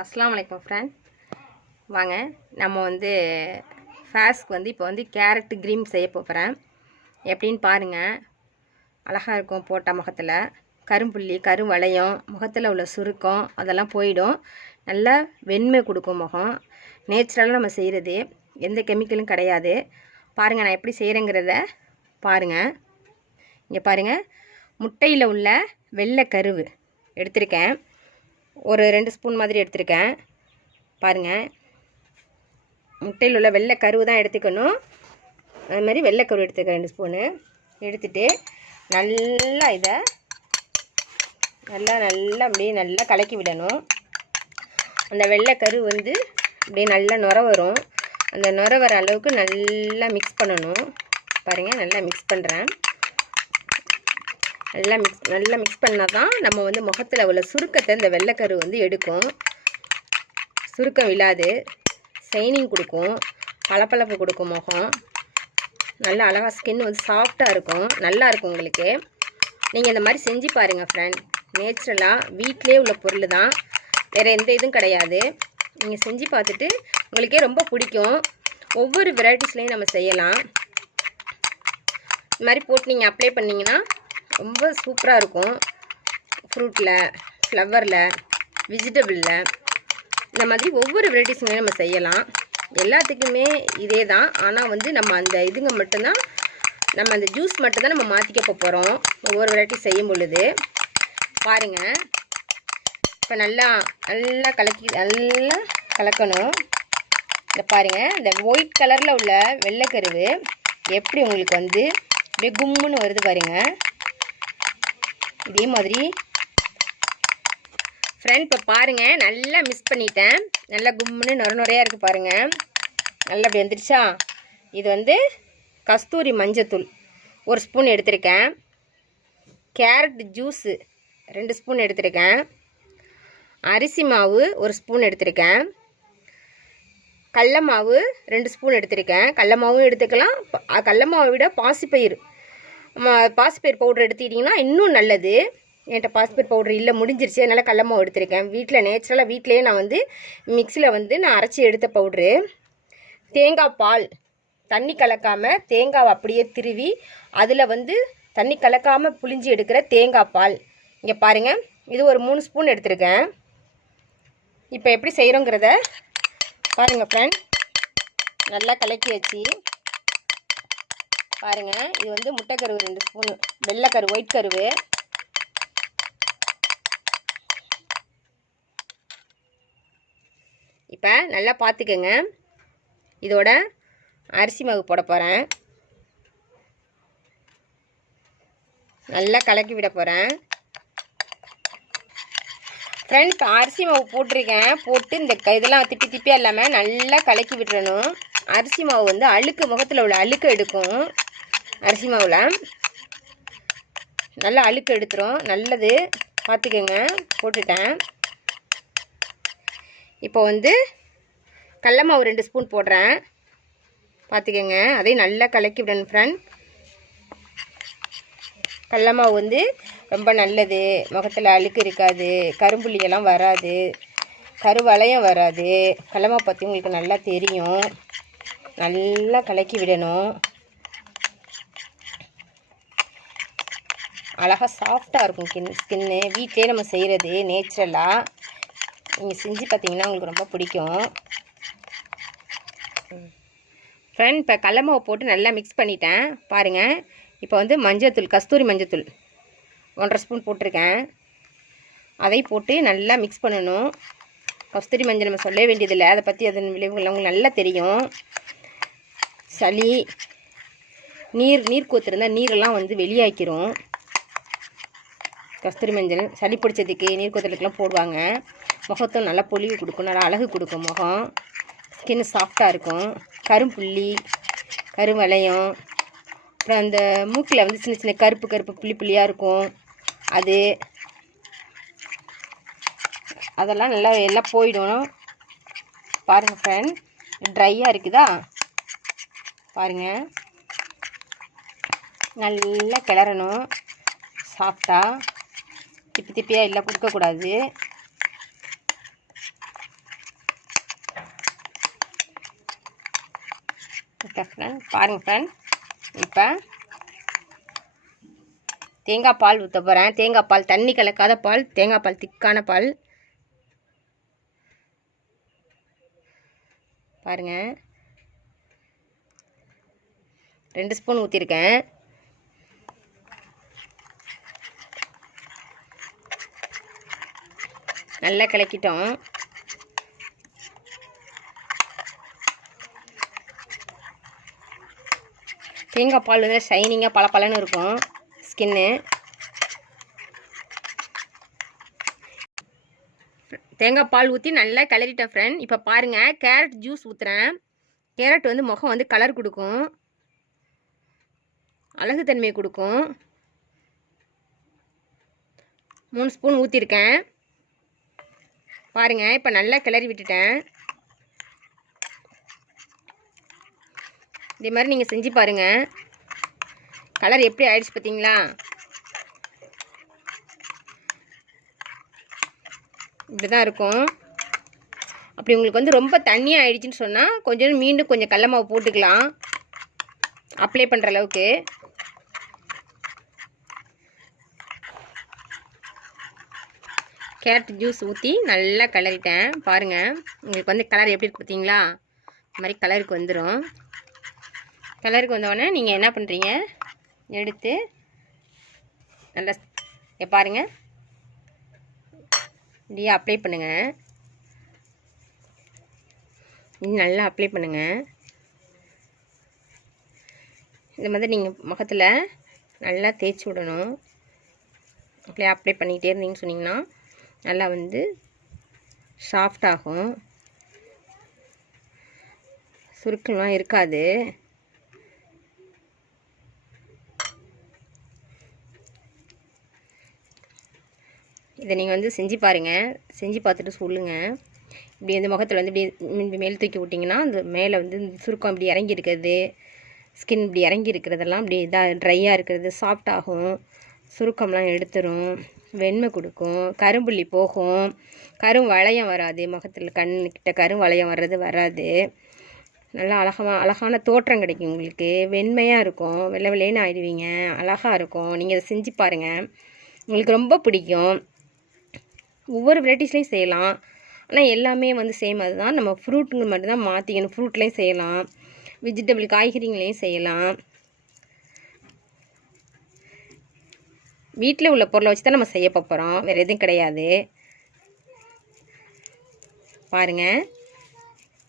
அஸ்லாம் வலைக்கம் ஃப்ரெண்ட் வாங்க நம்ம வந்து ஃபேஸ்க்கு வந்து இப்போ வந்து கேரட் க்ரீம் செய்ய போகிறேன் எப்படின்னு பாருங்கள் அழகாக இருக்கும் போட்ட முகத்தில். கரும்புள்ளி கருவளையம் முகத்தில் உள்ள சுருக்கம் அதெல்லாம் போயிடும். நல்லா வெண்மை கொடுக்கும் முகம். நேச்சுரலாக நம்ம செய்கிறது எந்த கெமிக்கலும் கிடையாது. பாருங்கள் நான் எப்படி செய்கிறேங்கிறத பாருங்கள் இங்கே பாருங்கள் முட்டையில் உள்ள வெள்ளை கருவு எடுத்திருக்கேன். ஒரு ரெண்டு ஸ்பூன் மாதிரி எடுத்திருக்கேன். பாருங்கள் முட்டையில் உள்ள வெள்ளை கருவு தான் எடுத்துக்கணும். அது மாதிரி வெள்ளை கருவு ரெண்டு ஸ்பூனு. எடுத்துட்டு நல்லா இதை நல்லா நல்லா அப்படியே நல்லா கலக்கி விடணும். அந்த வெள்ளை கரு வந்து அப்படியே நல்லா நுர வரும். அந்த நுர வர அளவுக்கு நல்லா மிக்ஸ் பண்ணணும். பாருங்கள் நல்லா மிக்ஸ் பண்ணுறேன் நல்லா மிக்ஸ் நல்லா மிக்ஸ் பண்ணால் தான் நம்ம வந்து முகத்தில் உள்ள சுருக்கத்தை இந்த வெள்ளைக்கரு வந்து எடுக்கும். சுருக்கம் இல்லாது ஷைனிங் கொடுக்கும். பளபளப்பு கொடுக்கும் முகம். நல்லா அழகாக ஸ்கின் வந்து சாஃப்டாக இருக்கும். நல்லா இருக்கும் உங்களுக்கு. நீங்கள் இந்த மாதிரி செஞ்சு பாருங்கள் ஃப்ரெண்ட் நேச்சுரலாக வீட்டிலே உள்ள பொருள் தான். வேறு எந்த இதுவும் கிடையாது. நீங்கள் செஞ்சு பார்த்துட்டு உங்களுக்கே ரொம்ப பிடிக்கும். ஒவ்வொரு வெரைட்டிஸ்லேயும் நம்ம செய்யலாம். இந்த மாதிரி போட்டு நீங்கள் அப்ளை பண்ணிங்கன்னா ரொம்ப சூப்பராக இருக்கும். ஃப்ரூட்டில் ஃப்ளவரில் வெஜிடபிளில் இந்த மாதிரி ஒவ்வொரு வெரைட்டிஸுமே நம்ம செய்யலாம். எல்லாத்துக்குமே இதே தான் ஆனால் வந்து நம்ம அந்த இதுங்க மட்டும்தான் நம்ம அந்த ஜூஸ் மட்டும்தான் நம்ம மாற்றிக்க போகிறோம் ஒவ்வொரு வெரைட்டி செய்யும் பொழுது. பாருங்கள் இப்போ நல்லா நல்லா கலக்கி நல்லா கலக்கணும். இந்த பாருங்கள் இந்த ஒயிட் கலரில் உள்ள வெள்ளைக்கருவு எப்படி உங்களுக்கு வந்து அப்படியே கும்முன்னு வருது பாருங்கள் இதே மாதிரி. ஃப்ரெண்ட் இப்போ பாருங்கள் நல்லா மிஸ் பண்ணிட்டேன். நல்லா கும்முன்னு நுர நுறையாக இருக்குது பாருங்கள் நல்லா அப்படி வந்துடுச்சா? இது வந்து கஸ்தூரி மஞ்சத்தூள். ஒரு ஸ்பூன் எடுத்திருக்கேன். கேரட் ஜூஸு ரெண்டு ஸ்பூன் எடுத்திருக்கேன். அரிசி மாவு ஒரு ஸ்பூன் எடுத்திருக்கேன். கடல மாவு ரெண்டு ஸ்பூன் எடுத்திருக்கேன். கடல மாவும் எடுத்துக்கலாம். கடல மாவை விட பாசிப்பயிறு. ம- பவுடர் எடுத்துக்கிட்டிங்கன்னா இன்னும் நல்லது. என்கிட்ட பாசிப்பயிறு பவுடர் இல்லை முடிஞ்சிருச்சு. அதனால் கல்லமாவு எடுத்திருக்கேன். வீட்டில் நேச்சுரலாக வீட்டிலேயே நான் வந்து மிக்சியில் வந்து நான் அரைச்சி எடுத்த பவுட்ரு. தேங்காய் பால். தண்ணி கலக்காமல் தேங்காவை அப்படியே திருவி அதில் வந்து தண்ணி கலக்காமல் புளிஞ்சி எடுக்கிற தேங்காய் பால். இங்கே பாருங்கள் இது ஒரு மூணு ஸ்பூன் எடுத்திருக்கேன். இப்போ எப்படி செய்கிறோங்கிறத பாருங்கள் ஃப்ரெண்ட் நல்லா கலக்கி வச்சு பாருங்கள் இது வந்து முட்டைக்கருவு ரெண்டு ஸ்பூனு வெள்ளைக்கரு ஒயிட் கருவு. இப்போ நல்லா பார்த்துக்கங்க இதோட அரிசி மாவு போட போகிறேன் நல்லா கலக்கி விட போகிறேன் ஃப்ரெண்ட் அரிசி மாவு போட்டிருக்கேன். போட்டு இந்த க- இதெல்லாம் திப்பி திப்பியாக இல்லாமல் நல்லா கலக்கி விட்டுறணும். அரிசி மாவு வந்து அழுக்கு முகத்தில் உள்ள அழுக்கு எடுக்கும். அரிசி மாவில். நல்லா அழுக்கு எடுத்துரும். நல்லது. பார்த்துக்கோங்க போட்டுட்டேன். இப்போ வந்து கடல மாவு ரெண்டு ஸ்பூன் போடுறேன். பார்த்துக்கோங்க அதையும் நல்லா கலக்கி விடணும் ஃப்ரெண்ட் கடல மாவு வந்து ரொம்ப நல்லது. முகத்தில் அழுக்கு இருக்காது. கரும்புள்ளியெல்லாம் வராது. கருவளையம் வராது. கடல மாவு பற்றி உங்களுக்கு நல்லா தெரியும். நல்லா கலக்கி விடணும். அழகாக சாஃப்டாக இருக்கும் கின் ஸ்கின்னு வீட்டிலே நம்ம செய்கிறது நேச்சுரலாக நீங்கள் செஞ்சு பார்த்தீங்கன்னா உங்களுக்கு ரொம்ப பிடிக்கும். ஃப்ரெண்ட் இப்போ கடலமாவை போட்டு நல்லா மிக்ஸ் பண்ணிட்டேன். பாருங்கள் இப்போ வந்து மஞ்சத்தூள் கஸ்தூரி மஞ்சத்தூள். ஒன்றரை ஸ்பூன் போட்டிருக்கேன். அதை போட்டு நல்லா மிக்ஸ் பண்ணணும். கஸ்தூரி மஞ்சள் நம்ம சொல்ல வேண்டியதில்லை. அதை பற்றி அதன் விளைவுகள் உங்களுக்கு நல்லா தெரியும். சளி நீர் நீர் கூத்துருந்தால் நீரெல்லாம் வந்து வெளியாக்கிரும். கஸ்தூரி மஞ்சள் சளி பிடிச்சதுக்கு நீர் போடுவாங்க. முகத்தும் நல்லா பொலிவு கொடுக்கும் நல்லா அழகு கொடுக்கும் முகம். ஸ்கின் சாஃப்டாக இருக்கும். கரும்புள்ளி கருவளையம். அப்புறம் அந்த மூக்கில் வந்து சின்ன சின்ன கருப்பு கருப்பு புள்ளி புள்ளியாக இருக்கும். அது அதெல்லாம் நல்லா எல்லாம் போயிடும். பாருங்கள் ஃப்ரெண்ட் ட்ரையாக இருக்குதா? பாருங்கள் நல்லா கிளறணும். சாஃப்டாக திப்பி திப்பியாக இல்லை கொடுக்கக்கூடாது ஓகே பாருங்கள் ஃப்ரெண்ட் இப்போ தேங்காய் பால் ஊற்ற போகிறேன் தேங்காய் பால் தண்ணி கலக்காத பால் தேங்காய் பால் திக்கான பால். பாருங்கள் ரெண்டு ஸ்பூன் ஊற்றிருக்கேன் நல்லா கலக்கிட்டோம். தேங்காய் பால் வந்து ஷைனிங்காக பளபளன்னு இருக்கும். ஸ்கின்னு தேங்காய் பால் ஊற்றி நல்லா கிளறிட்டேன் ஃப்ரெண்ட் இப்போ பாருங்கள் கேரட் ஜூஸ் ஊற்றுறேன் கேரட் வந்து முகம் வந்து கலர் கொடுக்கும். அழகுத்தன்மையை கொடுக்கும். மூணு ஸ்பூன் ஊற்றிருக்கேன் பாருங்கள் இப்போ நல்லா கிளறி விட்டுட்டேன். இதே மாதிரி நீங்கள் செஞ்சு பாருங்கள் கலர் எப்படி ஆயிடுச்சு பார்த்தீங்களா இப்படி தான் இருக்கும். அப்படி உங்களுக்கு வந்து ரொம்ப தண்ணியாக ஆயிடுச்சுன்னு சொன்னால் கொஞ்சம் மீண்டும் கொஞ்சம் கடல மாவு போட்டுக்கலாம். அப்ளை பண்ணுற அளவுக்கு. கேரட் ஜூஸ் ஊற்றி நல்லா கிளறிட்டேன். பாருங்கள் உங்களுக்கு வந்து கலர் எப்படி இருக்கு பார்த்தீங்களா இந்த மாதிரி கலருக்கு வந்துடும் கலருக்கு வந்தோடனே நீங்கள் என்ன பண்ணுறீங்க எடுத்து நல்லா பாருங்கள் இப்படியே அப்ளை பண்ணுங்கள் இன்னும் நல்லா அப்ளை பண்ணுங்கள் இந்த மாதிரி நீங்கள் முகத்தில் நல்லா தேய்ச்சி விடணும். அப்படியே அப்ளை பண்ணிக்கிட்டே இருந்தீங்கன்னு சொன்னிங்கன்னா நல்லா வந்து சாஃப்ட் ஆகும். சுருக்கம்லாம் இருக்காது. இதை நீங்கள் வந்து செஞ்சு பாருங்கள் செஞ்சு பார்த்துட்டு சொல்லுங்கள் இப்படி இந்த முகத்தில் வந்து இப்படி மேல் தூக்கி விட்டிங்கன்னா அந்த மேலே வந்து இந்த சுருக்கம் இப்படி இறங்கி இருக்கிறது. ஸ்கின் இப்படி இறங்கி இருக்கிறதெல்லாம் இப்படி இதாக ட்ரையாக இருக்கிறது சாஃப்ட் ஆகும். சுருக்கம்லாம் எடுத்துரும். வெண்மை கொடுக்கும் கரும்புள்ளி போகும். கரும் வளையம் வராது முகத்தில் கண்ணுக்கிட்ட கரும் வளையம் வர்றது வராது. நல்லா அழகாக அழகான தோற்றம் கிடைக்கும் உங்களுக்கு. வெண்மையாக இருக்கும். வெள்ளை வெள்ளைன்னு ஆயிடுவீங்க. அழகாக இருக்கும். நீங்கள் இதை செஞ்சு பாருங்கள் உங்களுக்கு ரொம்ப பிடிக்கும். ஒவ்வொரு வெரைட்டிஸ்லேயும் செய்யலாம். ஆனால் எல்லாமே வந்து சேம் அதுதான். நம்ம ஃப்ரூட்டுங்க மட்டும்தான் மாற்றிக்கணும் ஃப்ரூட்லேயும் செய்யலாம். வெஜிடபிள் காய்கறிங்களையும் செய்யலாம். வீட்டில் உள்ள பொருளை வச்சு தான் நம்ம செய்ய போகிறோம் வேறு எதுவும் கிடையாது. பாருங்கள்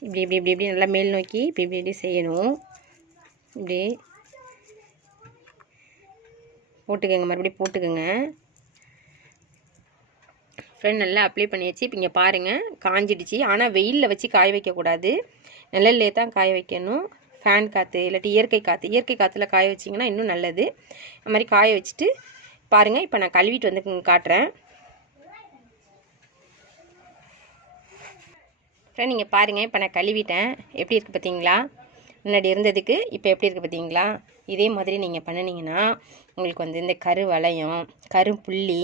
இப்படி இப்படி இப்படி இப்படி நல்லா மேல் நோக்கி இப்படி இப்படி இப்படி செய்யணும். இப்படி. போட்டுக்கோங்க. மறுபடியும் போட்டுக்கோங்க. ஃப்ரெண்ட் நல்லா அப்ளை பண்ணியாச்சு. இப்போ இங்கே பாருங்கள் காஞ்சிடுச்சு. ஆனால் வெயிலில் வச்சு காய வைக்கக்கூடாது நிழல்லே தான் காய வைக்கணும். ஃபேன் காற்று இல்லாட்டி இயற்கை காற்று இயற்கை காற்றுல காய வச்சிங்கன்னா இன்னும் நல்லது. அது மாதிரி காய வச்சுட்டு பாருங்கள் இப்போ நான் கழுவிட்டு வந்து காட்டுறேன். நீங்கள் பாருங்கள் இப்போ நான் கழுவிட்டேன். எப்படி இருக்குது பார்த்தீங்களா முன்னாடி இருந்ததுக்கு இப்போ எப்படி இருக்குது பார்த்தீங்களா இதே மாதிரி நீங்கள் பண்ணினீங்கன்னா உங்களுக்கு வந்து இந்த கரு வளையம் கரு புள்ளி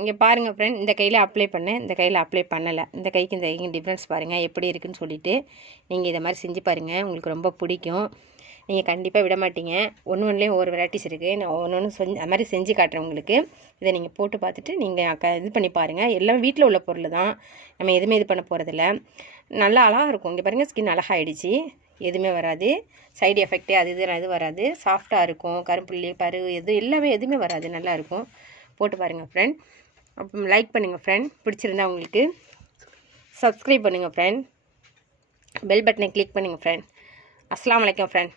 இங்கே பாருங்கள் ஃப்ரெண்ட் இந்த கையில் அப்ளை பண்ணேன் இந்த கையில் அப்ளை பண்ணலை. இந்த கைக்கு இந்த கைக்கு டிஃப்ரென்ஸ் பாருங்கள் எப்படி இருக்குன்னு சொல்லிவிட்டு நீங்கள் இதை மாதிரி செஞ்சு பாருங்கள் உங்களுக்கு ரொம்ப பிடிக்கும். நீங்கள் கண்டிப்பாக விட மாட்டீங்க. ஒன்று ஒன்றுலேயும் ஒவ்வொரு வெரைட்டிஸ் இருக்குது நான் ஒன்று ஒன்று செஞ்சு அது மாதிரி செஞ்சு காட்டுறேன் உங்களுக்கு. இதை நீங்கள் போட்டு பார்த்துட்டு நீங்கள் க இது பண்ணி பாருங்கள் எல்லாம் வீட்டில் உள்ள பொருள் தான். நம்ம எதுவுமே இது பண்ண போகிறதில்ல நல்லா அழகாக இருக்கும். இங்கே பாருங்கள் ஸ்கின் அழகாகிடுச்சு எதுவுமே வராது. சைடு எஃபெக்ட்டு அது இது இது வராது. சாஃப்டாக இருக்கும். கரும்புள்ளி பரு எது எல்லாமே எதுவுமே வராது. நல்லாயிருக்கும் போட்டு பாருங்கள் ஃப்ரெண்ட் அப்புறம் லைக் பண்ணுங்கள் ஃப்ரெண்ட் பிடிச்சிருந்தா உங்களுக்கு. சப்ஸ்கிரைப் பண்ணுங்கள் ஃப்ரெண்ட் பெல் பட்டனை கிளிக் பண்ணுங்கள் ஃப்ரெண்ட் அஸ்லாம் வலைக்கம் ஃப்ரெண்ட்